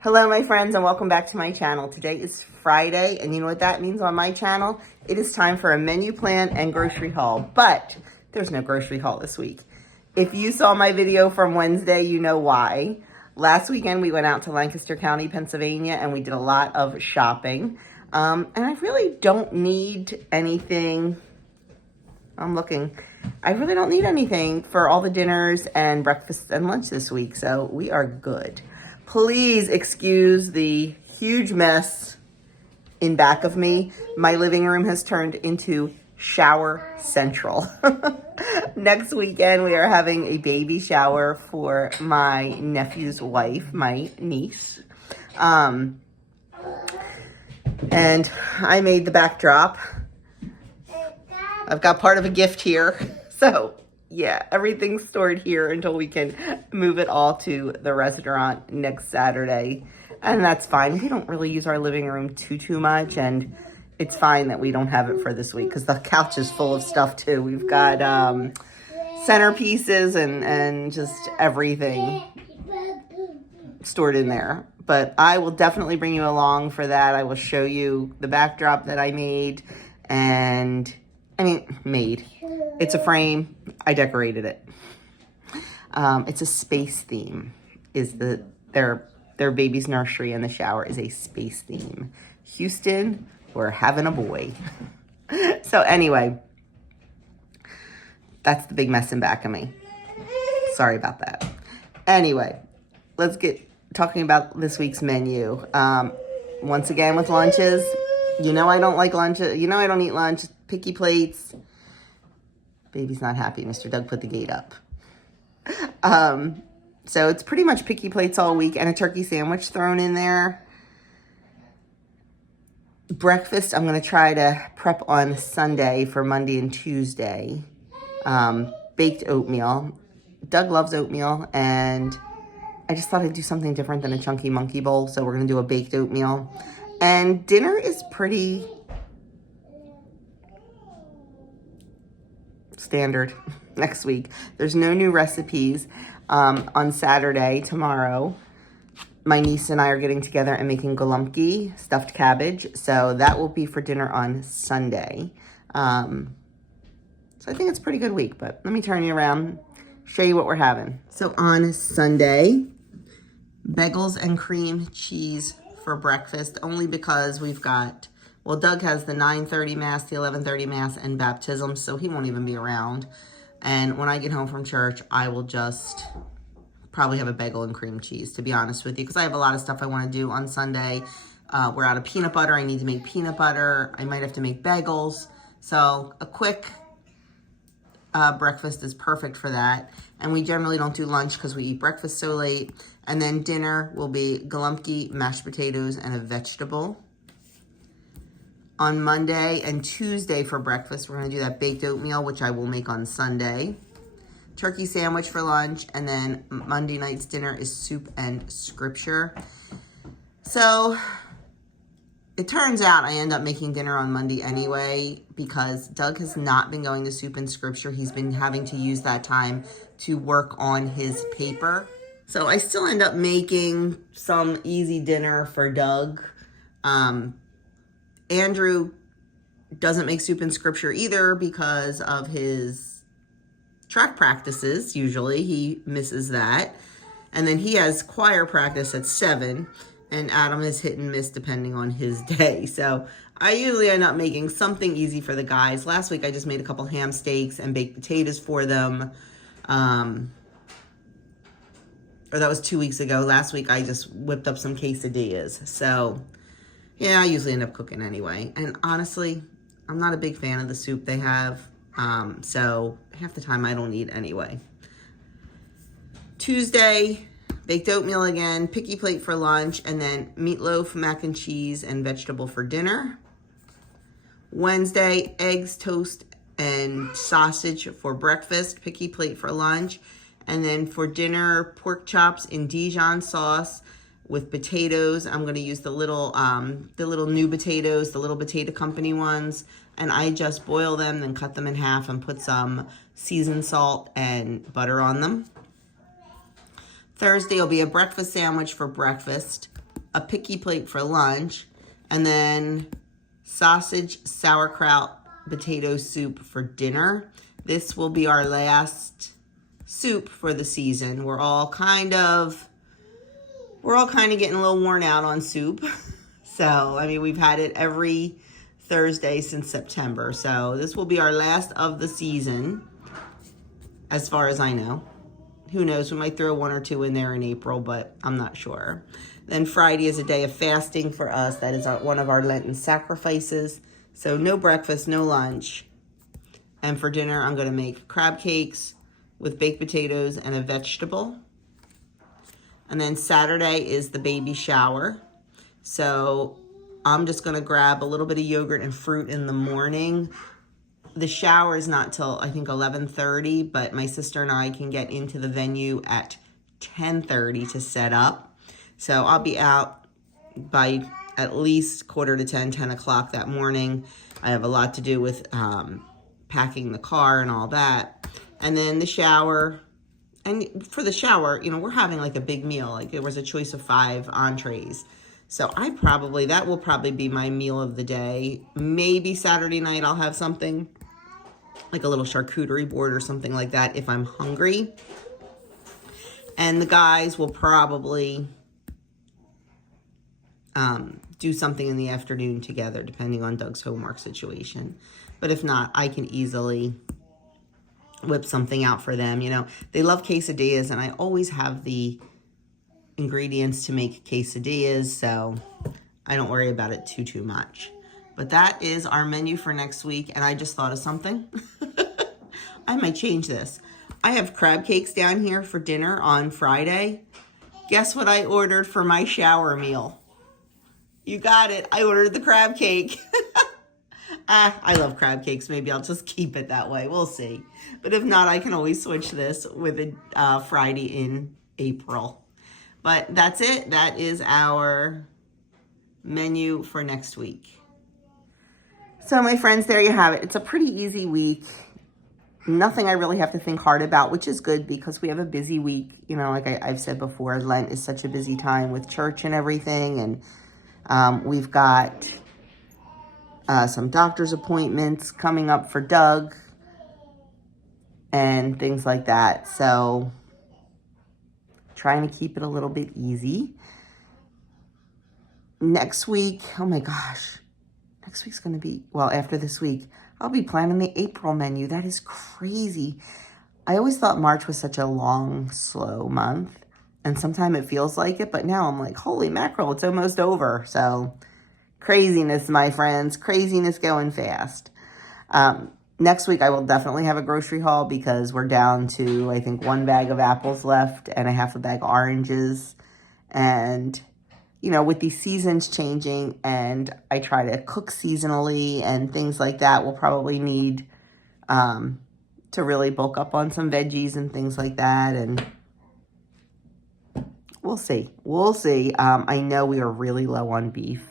Hello, my friends, and welcome back to my channel. Today is Friday, and you know what that means on my channel? It is time for a menu plan and grocery haul, but there's no grocery haul this week. If you saw my video from Wednesday, you know why. Last weekend, we went out to Lancaster County, Pennsylvania, and we did a lot of shopping. And I really don't need anything. I'm looking. I really don't need anything for all the dinners and breakfast and lunch this week, so we are good. Please excuse the huge mess in back of me. My living room has turned into shower central. Next weekend, we are having a baby shower for my nephew's wife, my niece. And I made the backdrop. I've got part of a gift here. So yeah, everything's stored here until we can move it all to the restaurant next Saturday. And that's fine. We don't really use our living room too much, and it's fine that we don't have it for this week because the couch is full of stuff too. We've got centerpieces and just everything stored in there. But I will definitely bring you along for that. I will show you the backdrop that I made, and made. It's a frame. I decorated it. It's a space theme. Their baby's nursery and the shower is a space theme. Houston, we're having a boy. So anyway, that's the big mess in back of me. Sorry about that. Anyway, let's get talking about this week's menu. Once again with lunches. You know I don't like lunch. You know I don't eat lunch. Picky plates. Baby's not happy. Mr. Doug put the gate up. So it's pretty much picky plates all week and a turkey sandwich thrown in there. Breakfast, I'm going to try to prep on Sunday for Monday and Tuesday. Baked oatmeal. Doug loves oatmeal, and I just thought I'd do something different than a chunky monkey bowl. So we're going to do a baked oatmeal. And dinner is pretty standard next week. There's no new recipes. On Saturday, tomorrow, my niece and I are getting together and making golumki, stuffed cabbage. So that will be for dinner on Sunday. So I think it's a pretty good week, but let me turn you around, show you what we're having. So on Sunday, bagels and cream cheese for breakfast, only because we've got, well, Doug has the 9:30 mass, the 11:30 mass, and baptism, so he won't even be around. And when I get home from church, I will just probably have a bagel and cream cheese, to be honest with you, because I have a lot of stuff I want to do on Sunday. We're out of peanut butter. I need to make peanut butter. I might have to make bagels. So a quick breakfast is perfect for that. And we generally don't do lunch because we eat breakfast so late. And then dinner will be golumki, mashed potatoes, and a vegetable. On Monday and Tuesday for breakfast, we're going to do that baked oatmeal, which I will make on Sunday. Turkey sandwich for lunch, and then Monday night's dinner is soup and scripture. So it turns out I end up making dinner on Monday anyway, because Doug has not been going to soup and scripture. He's been having to use that time to work on his paper. So I still end up making some easy dinner for Doug. Andrew doesn't make soup and scripture either because of his track practices. Usually he misses that. And then he has choir practice at 7, and Adam is hit and miss depending on his day. So I usually end up making something easy for the guys. Last week I just made a couple ham steaks and baked potatoes for them. Or that was 2 weeks ago. Last week I just whipped up some quesadillas. So yeah, I usually end up cooking anyway. And honestly, I'm not a big fan of the soup they have. So half the time I don't eat anyway. Tuesday, baked oatmeal again, picky plate for lunch, and then meatloaf, mac and cheese, and vegetable for dinner. Wednesday, eggs, toast, and sausage for breakfast, picky plate for lunch. And then for dinner, pork chops in Dijon sauce with potatoes. I'm going to use the little new potatoes, the Little Potato Company ones. And I just boil them, then cut them in half and put some seasoned salt and butter on them. Thursday will be a breakfast sandwich for breakfast. a picky plate for lunch, and then sausage, sauerkraut, potato soup for dinner. This will be our last soup for the season. We're all kind of getting a little worn out on soup. So, I mean, we've had it every Thursday since September. So this will be our last of the season, as far as I know. Who knows, we might throw one or two in there in April, but I'm not sure. Then Friday is a day of fasting for us. That is one of our Lenten sacrifices. So no breakfast, no lunch. And for dinner, I'm going to make crab cakes with baked potatoes and a vegetable. And then Saturday is the baby shower. So I'm just going to grab a little bit of yogurt and fruit in the morning. The shower is not till, I think, 11:30, but my sister and I can get into the venue at 10:30 to set up. So I'll be out by at least 9:45, 10 o'clock that morning. I have a lot to do with packing the car and all that. And then the shower. And for the shower, you know, we're having like a big meal. Like there was a choice of 5 entrees. So that will probably be my meal of the day. Maybe Saturday night I'll have something like a little charcuterie board or something like that if I'm hungry. And the guys will probably do something in the afternoon together, depending on Doug's homework situation. But if not, I can easily whip something out for them. You know, they love quesadillas, and I always have the ingredients to make quesadillas, so I don't worry about it too much. But that is our menu for next week, and I just thought of something. I might change this. I have crab cakes down here for dinner on Friday. Guess what I ordered for my shower meal? You got it. I ordered the crab cake. I love crab cakes. Maybe I'll just keep it that way. We'll see. But if not, I can always switch this with a Friday in April. But that's it. That is our menu for next week. So my friends, there you have it. It's a pretty easy week. Nothing I really have to think hard about, which is good because we have a busy week. You know, like I've said before, Lent is such a busy time with church and everything. And we've got some doctor's appointments coming up for Doug and things like that. So trying to keep it a little bit easy. Next week, oh my gosh. Next week's going to be, well, after this week, I'll be planning the April menu. That is crazy. I always thought March was such a long, slow month. And sometimes it feels like it. But now I'm like, holy mackerel, it's almost over. So craziness, my friends. Craziness going fast. Next week, I will definitely have a grocery haul because we're down to, I think, 1 bag of apples left and a half a bag of oranges. And you know, with these seasons changing and I try to cook seasonally and things like that, we'll probably need to really bulk up on some veggies and things like that. And we'll see. We'll see. I know we are really low on beef.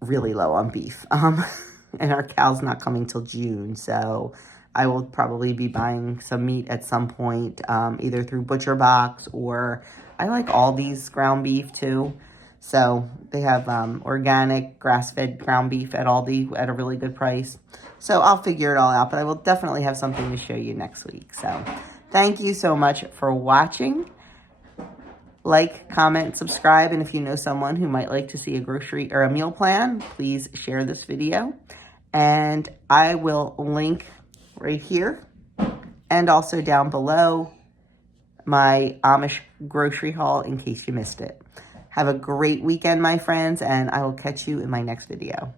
Really low on beef. And our cow's not coming till June. So I will probably be buying some meat at some point, either through Butcher Box or I like Aldi's ground beef too. So they have organic grass-fed ground beef at Aldi at a really good price. So I'll figure it all out, but I will definitely have something to show you next week. So thank you so much for watching. Like, comment, subscribe, and if you know someone who might like to see a grocery or a meal plan, please share this video. And I will link right here and also down below my Amish grocery haul in case you missed it. Have a great weekend, my friends, and I will catch you in my next video.